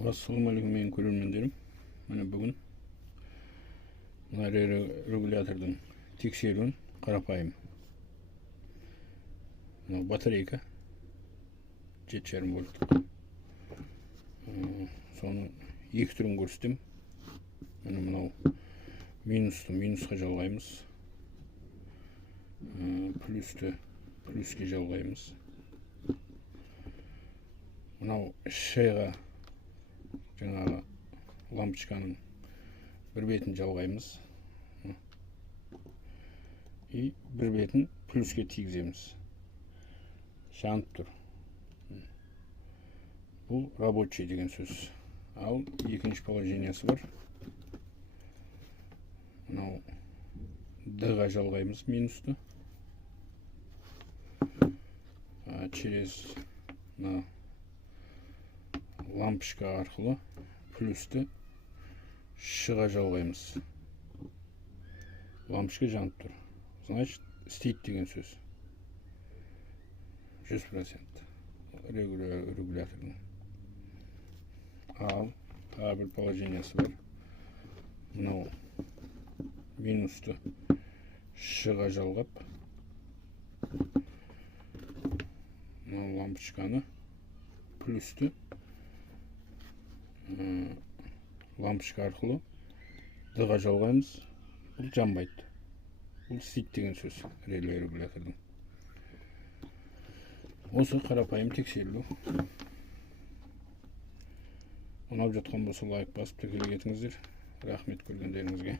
Assalamualaikum менің көрермендерім. Міне бүгін мына регулятордың тексеруін қарапайым. Мынау батарейка 7,5 вольттық. Соның екі түрін көрсетем. Міне мынау минусқа жалғаймыз. Плюске жалғаймыз. Мынау шайға жаңағы лампочканың бір бетін жалғаймыз. И бір бетін плюске тигіземіз. Жанып тұр. Бұл рабочий деген сөз. Ал екінші положениясы бар. Мынау D-ға жалғаймыз минусты. Через лампочка арқылы плюсті Ш-ға жалғаймыз. Лампочка жанып тұр. Значит, істейді деген сөз. 100% регуляторның. Ал тағы бір положениясы бар. Мынау минусты Ш-ға жалғап, мынау лампочканы плюсті лампочка арқылы D-ға жалғаймыз. Бұл жанбайды. Бұл істейді деген сөз регулятордың. Осы қарапайым тексерілу. Ұнап жатқан болса лайк басып тіркеле кетіңіздер. Рахмет көргендеріңізге.